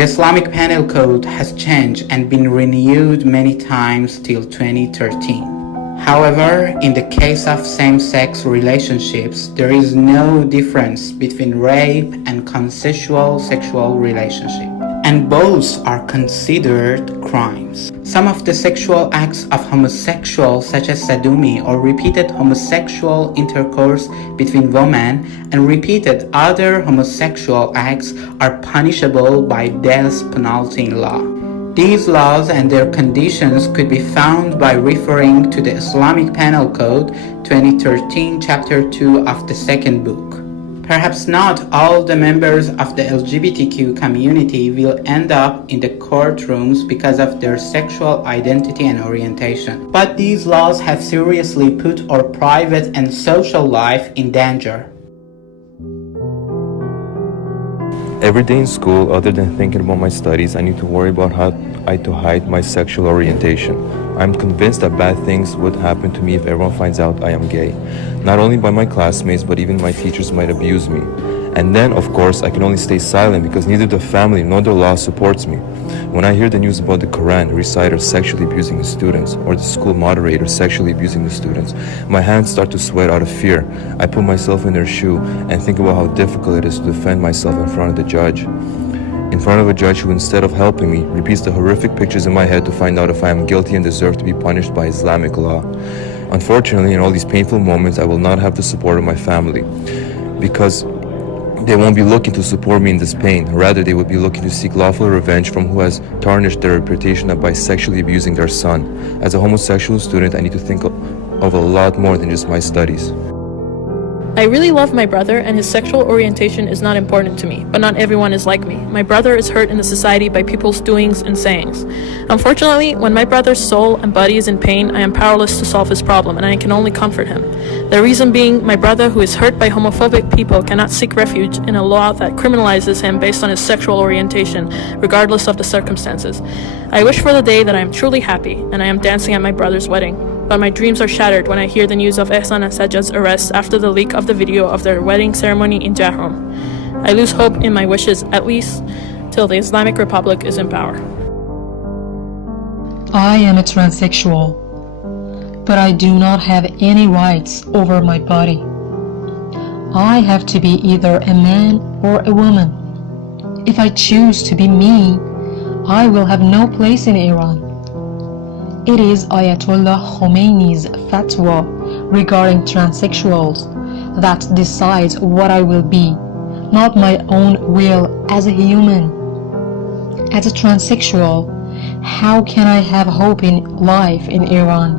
The Islamic Penal Code has changed and been renewed many times till 2013. However, in the case of same-sex relationships, there is no difference between rape and consensual sexual relationship, and both are considered crimes. Some of the sexual acts of homosexuals, such as sodomy or repeated homosexual intercourse between women, and repeated other homosexual acts are punishable by death penalty in law. These laws and their conditions could be found by referring to the Islamic Penal Code 2013 Chapter 2 of the second book. Perhaps not all the members of the LGBTQ community will end up in the courtrooms because of their sexual identity and orientation, but these laws have seriously put our private and social life in danger. Every day in school, other than thinking about my studies, I need to worry about how to hide my sexual orientation. I'm convinced that bad things would happen to me if everyone finds out I am gay. Not only by my classmates, but even my teachers might abuse me. And then, of course, I can only stay silent because neither the family nor the law supports me. When I hear the news about the Quran reciter sexually abusing the students, or the school moderator sexually abusing the students, my hands start to sweat out of fear. I put myself in their shoe and think about how difficult it is to defend myself in front of the judge. In front of a judge who, instead of helping me, repeats the horrific pictures in my head to find out if I am guilty and deserve to be punished by Islamic law. Unfortunately, in all these painful moments, I will not have the support of my family, because they won't be looking to support me in this pain. Rather, they would be looking to seek lawful revenge from who has tarnished their reputation by sexually abusing their son. As a homosexual student, I need to think of a lot more than just my studies. I really love my brother, and his sexual orientation is not important to me, but not everyone is like me. My brother is hurt in the society by people's doings and sayings. Unfortunately, when my brother's soul and body is in pain, I am powerless to solve his problem, and I can only comfort him. The reason being, my brother, who is hurt by homophobic people, cannot seek refuge in a law that criminalizes him based on his sexual orientation, regardless of the circumstances. I wish for the day that I am truly happy, and I am dancing at my brother's wedding. But my dreams are shattered when I hear the news of Ehsan and Sajjad's arrest after the leak of the video of their wedding ceremony in Jahrom. I lose hope in my wishes, at least till the Islamic Republic is in power. I am a transsexual, but I do not have any rights over my body. I have to be either a man or a woman. If I choose to be me, I will have no place in Iran. It is Ayatollah Khomeini's fatwa regarding transsexuals that decides what I will be, not my own will as a human. As a transsexual, how can I have hope in life in Iran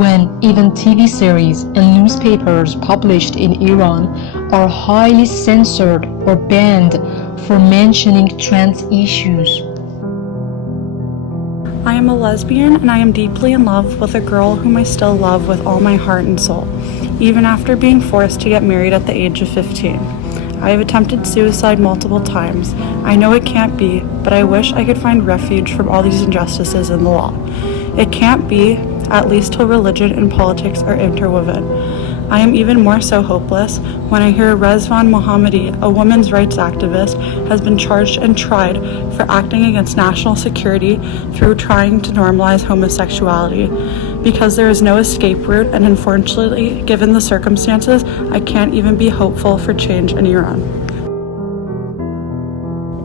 when even TV series and newspapers published in Iran are highly censored or banned for mentioning trans issues? I am a lesbian, and I am deeply in love with a girl whom I still love with all my heart and soul, even after being forced to get married at the age of 15. I have attempted suicide multiple times. I know it can't be, but I wish I could find refuge from all these injustices in the law. It can't be, at least till religion and politics are interwoven. I am even more so hopeless when I hear Rezvan Mohammadi, a women's rights activist, has been charged and tried for acting against national security through trying to normalize homosexuality. Because there is no escape route, and unfortunately, given the circumstances, I can't even be hopeful for change in Iran.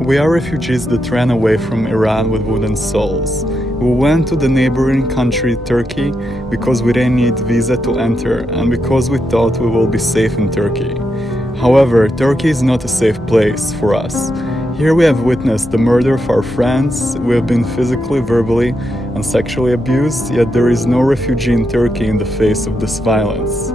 We are refugees that ran away from Iran with wooden souls. We went to the neighboring country, Turkey, because we didn't need visa to enter and because we thought we will be safe in Turkey. However, Turkey is not a safe place for us. Here we have witnessed the murder of our friends, we have been physically, verbally, and sexually abused, yet there is no refugee in Turkey in the face of this violence.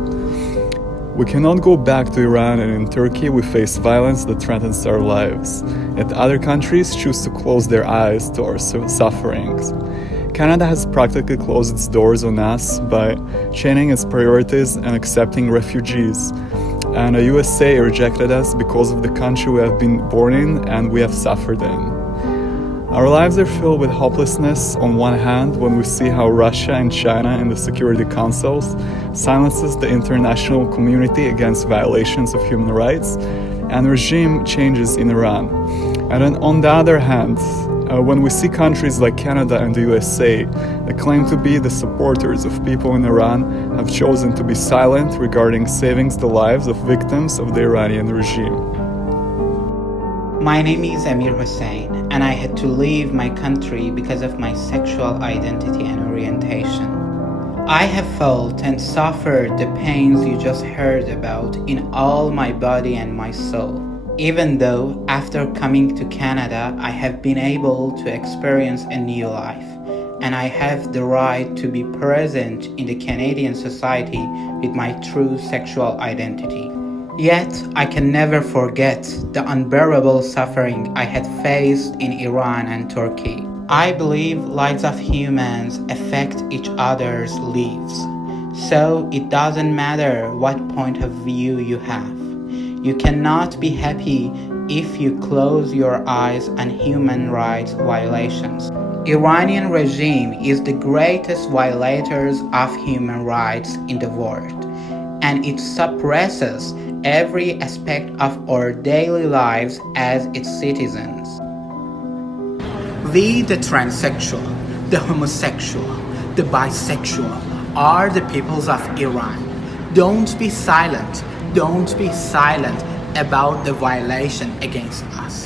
We cannot go back to Iran, and in Turkey we face violence that threatens our lives. Yet other countries choose to close their eyes to our sufferings. Canada has practically closed its doors on us by changing its priorities and accepting refugees. And the USA rejected us because of the country we have been born in and we have suffered in. Our lives are filled with hopelessness on one hand when we see how Russia and China in the Security Councils silences the international community against violations of human rights and regime changes in Iran. And then on the other hand, when we see countries like Canada and the USA that claim to be the supporters of people in Iran have chosen to be silent regarding saving the lives of victims of the Iranian regime. My name is Amir Hossein, and I had to leave my country because of my sexual identity and orientation. I have felt and suffered the pains you just heard about in all my body and my soul. Even though after coming to Canada, I have been able to experience a new life, and I have the right to be present in the Canadian society with my true sexual identity. Yet, I can never forget the unbearable suffering I had faced in Iran and Turkey. I believe lives of humans affect each other's lives, so it doesn't matter what point of view you have. You cannot be happy if you close your eyes on human rights violations. Iranian regime is the greatest violators of human rights in the world, and it suppresses every aspect of our daily lives as its citizens. We, the transsexual, the homosexual, the bisexual, are the peoples of Iran. Don't be silent. Don't be silent about the violation against us.